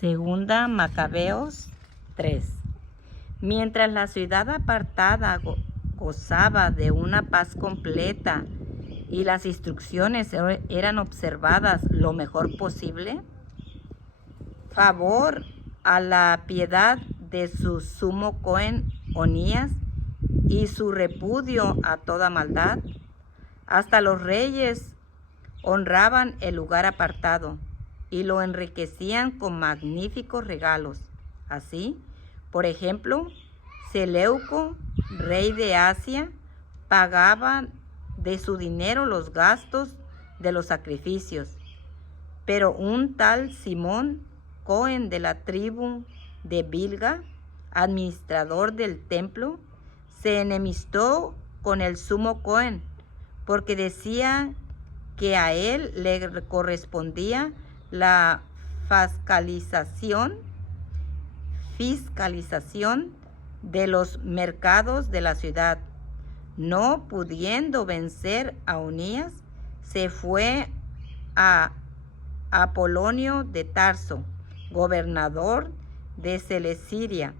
Segunda Macabeos 3. Mientras la ciudad apartada gozaba de una paz completa y las instrucciones eran observadas lo mejor posible, favor a la piedad de su sumo Cohen Onías y su repudio a toda maldad, hasta los reyes honraban el lugar apartado y lo enriquecían con magníficos regalos. Así, por ejemplo, Seleuco, rey de Asia, pagaba de su dinero los gastos de los sacrificios. Pero un tal Simón, Cohen de la tribu de Bilga, administrador del templo, se enemistó con el sumo Cohen, porque decía que a él le correspondía la fiscalización de los mercados de la ciudad. No pudiendo vencer a Onías, se fue a Apolonio de Tarso, gobernador de Celesyria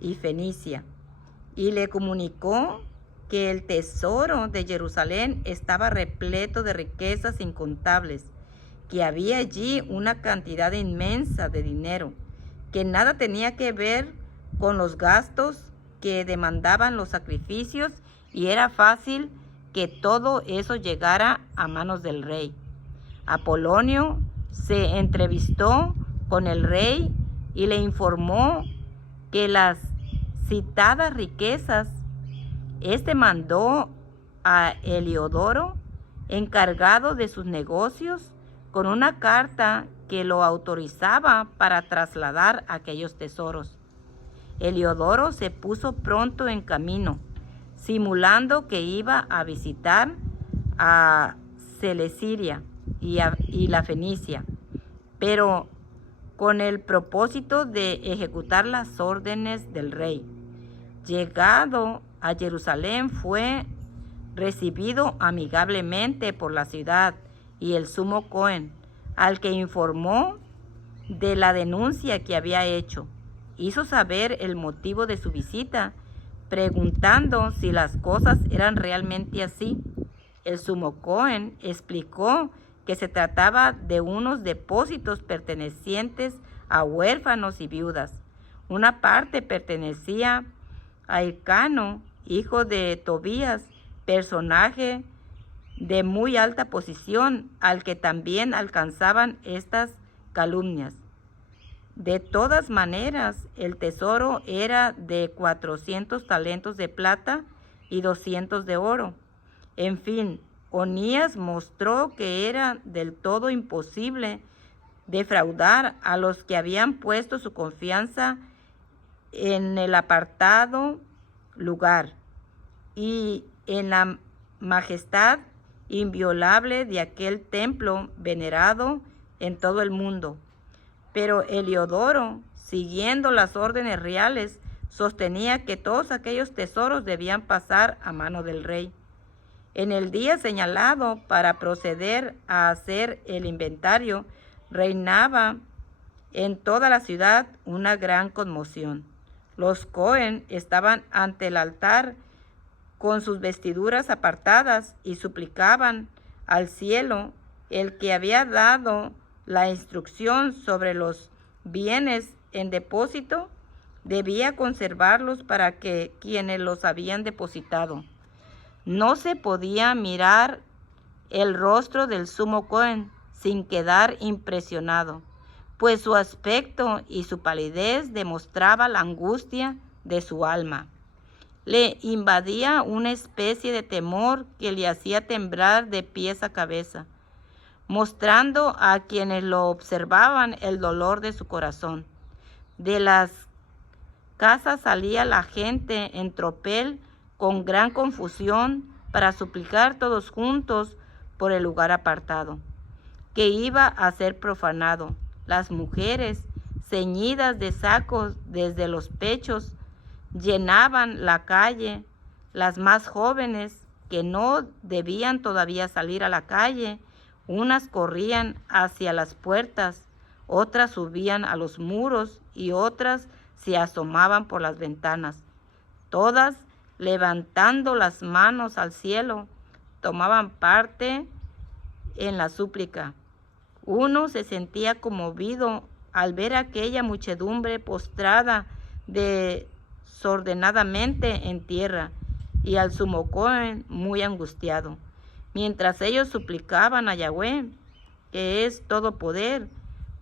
y Fenicia, y le comunicó que el tesoro de Jerusalén estaba repleto de riquezas incontables, que había allí una cantidad inmensa de dinero, que nada tenía que ver con los gastos que demandaban los sacrificios, y era fácil que todo eso llegara a manos del rey. Apolonio se entrevistó con el rey y le informó que las citadas riquezas, mandó a Heliodoro, encargado de sus negocios, con una carta que lo autorizaba para trasladar aquellos tesoros. Heliodoro se puso pronto en camino, simulando que iba a visitar a Celesyria y la Fenicia, pero con el propósito de ejecutar las órdenes del rey. Llegado a Jerusalén, fue recibido amigablemente por la ciudad y el sumo Cohen, al que informó de la denuncia que había hecho. Hizo saber el motivo de su visita, preguntando si las cosas eran realmente así. El sumo Cohen explicó que se trataba de unos depósitos pertenecientes a huérfanos y viudas. Una parte pertenecía a Hircano, hijo de Tobías, personaje de muy alta posición, al que también alcanzaban estas calumnias. De todas maneras, el tesoro era de 400 talentos de plata y 200 de oro. En fin, Onías mostró que era del todo imposible defraudar a los que habían puesto su confianza en el apartado lugar y en la majestad inviolable de aquel templo venerado en todo el mundo. Pero Heliodoro, siguiendo las órdenes reales, sostenía que todos aquellos tesoros debían pasar a mano del rey. En el día señalado para proceder a hacer el inventario, reinaba en toda la ciudad una gran conmoción. Los Cohen estaban ante el altar con sus vestiduras apartadas y suplicaban al cielo, el que había dado la instrucción sobre los bienes en depósito, debía conservarlos para que quienes los habían depositado. No se podía mirar el rostro del sumo Cohen sin quedar impresionado, pues su aspecto y su palidez demostraba la angustia de su alma. Le invadía una especie de temor que le hacía temblar de pies a cabeza, mostrando a quienes lo observaban el dolor de su corazón. De las casas salía la gente en tropel con gran confusión para suplicar todos juntos por el lugar apartado, que iba a ser profanado. Las mujeres, ceñidas de sacos desde los pechos, llenaban la calle. Las más jóvenes, que no debían todavía salir a la calle, unas corrían hacia las puertas, otras subían a los muros y otras se asomaban por las ventanas. Todas, levantando las manos al cielo, tomaban parte en la súplica. Uno se sentía conmovido al ver aquella muchedumbre postrada desordenadamente en tierra, y al sumo Cohen muy angustiado, mientras ellos suplicaban a Yahweh, que es todo poder,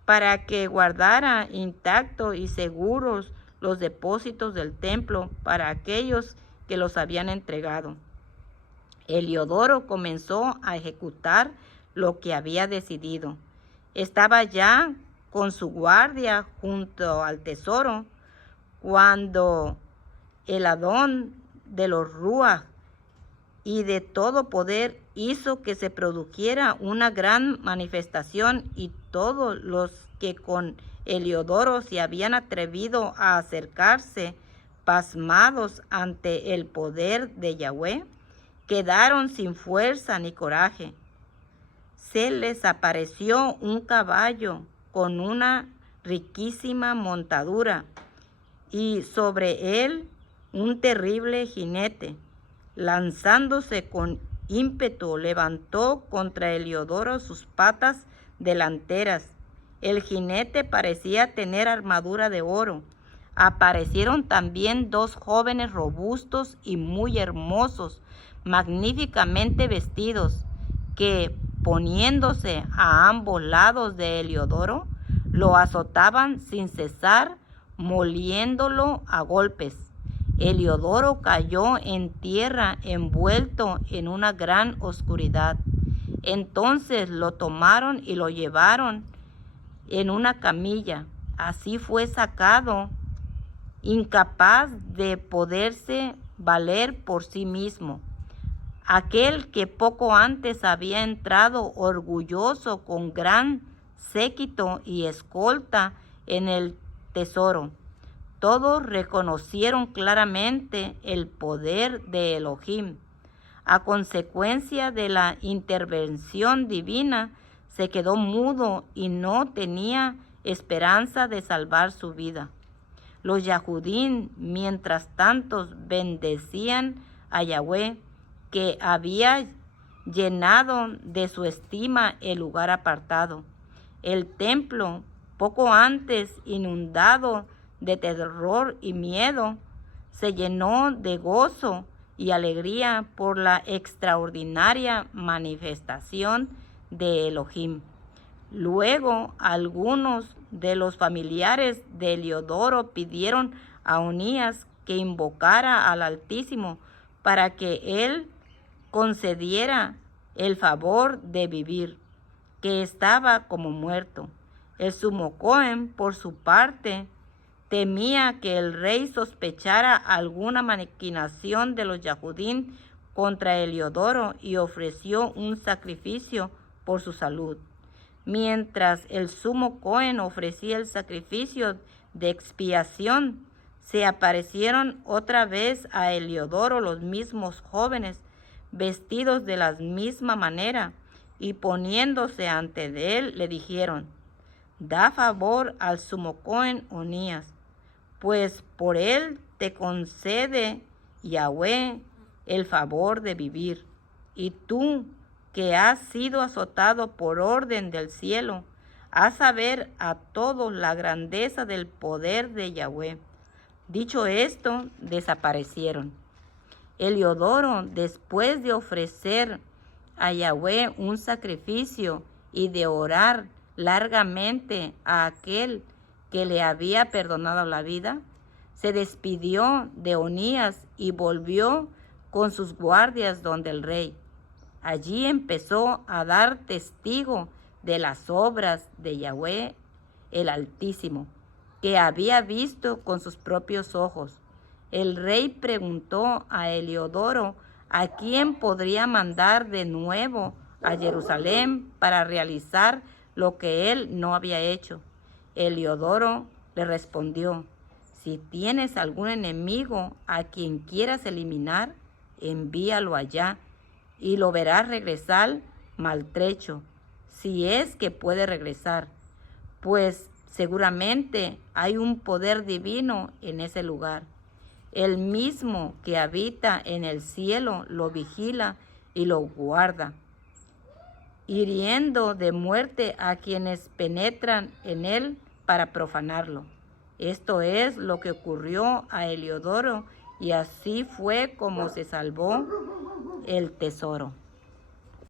para que guardara intactos y seguros los depósitos del templo para aquellos que los habían entregado. Heliodoro comenzó a ejecutar lo que había decidido. Estaba ya con su guardia junto al tesoro cuando el Adón de los Ruach y de todo poder hizo que se produjera una gran manifestación, y todos los que con Heliodoro se habían atrevido a acercarse, pasmados ante el poder de Yahweh, quedaron sin fuerza ni coraje. Se les apareció un caballo con una riquísima montadura, y sobre él un terrible jinete. Lanzándose con ímpetu, levantó contra Heliodoro sus patas delanteras. El jinete parecía tener armadura de oro. Aparecieron también dos jóvenes robustos y muy hermosos, magníficamente vestidos, que, poniéndose a ambos lados de Heliodoro, lo azotaban sin cesar, moliéndolo a golpes. Heliodoro cayó en tierra envuelto en una gran oscuridad. Entonces lo tomaron y lo llevaron en una camilla. Así fue sacado, incapaz de poderse valer por sí mismo. Aquel que poco antes había entrado orgulloso con gran séquito y escolta en el tesoro. Todos reconocieron claramente el poder de Elohim. A consecuencia de la intervención divina, se quedó mudo y no tenía esperanza de salvar su vida. Los Yahudín, mientras tanto, bendecían a Yahweh, que había llenado de su estima el lugar apartado. El templo, poco antes inundado de terror y miedo, se llenó de gozo y alegría por la extraordinaria manifestación de Elohim. Luego, algunos de los familiares de Heliodoro pidieron a Onías que invocara al Altísimo para que él concediera el favor de vivir, que estaba como muerto. El sumo Cohen, por su parte, temía que el rey sospechara alguna maquinación de los Yahudín contra Heliodoro y ofreció un sacrificio por su salud. Mientras el sumo Cohen ofrecía el sacrificio de expiación, se aparecieron otra vez a Heliodoro los mismos jóvenes, vestidos de la misma manera, y poniéndose ante él le dijeron: da favor al sumo Cohen Onías, pues por él te concede Yahweh el favor de vivir. Y tú, que has sido azotado por orden del cielo, haz saber a todos la grandeza del poder de Yahweh. Dicho esto, desaparecieron. Heliodoro, después de ofrecer a Yahweh un sacrificio y de orar largamente a aquel que le había perdonado la vida, se despidió de Onías y volvió con sus guardias donde el rey. Allí empezó a dar testigo de las obras de Yahweh el Altísimo, que había visto con sus propios ojos. El rey preguntó a Heliodoro a quién podría mandar de nuevo a Jerusalén para realizar lo que él no había hecho. Heliodoro le respondió: si tienes algún enemigo a quien quieras eliminar, envíalo allá y lo verás regresar maltrecho, si es que puede regresar, pues seguramente hay un poder divino en ese lugar. El mismo que habita en el cielo lo vigila y lo guarda, hiriendo de muerte a quienes penetran en él para profanarlo. Esto es lo que ocurrió a Heliodoro, y así fue como se salvó el tesoro.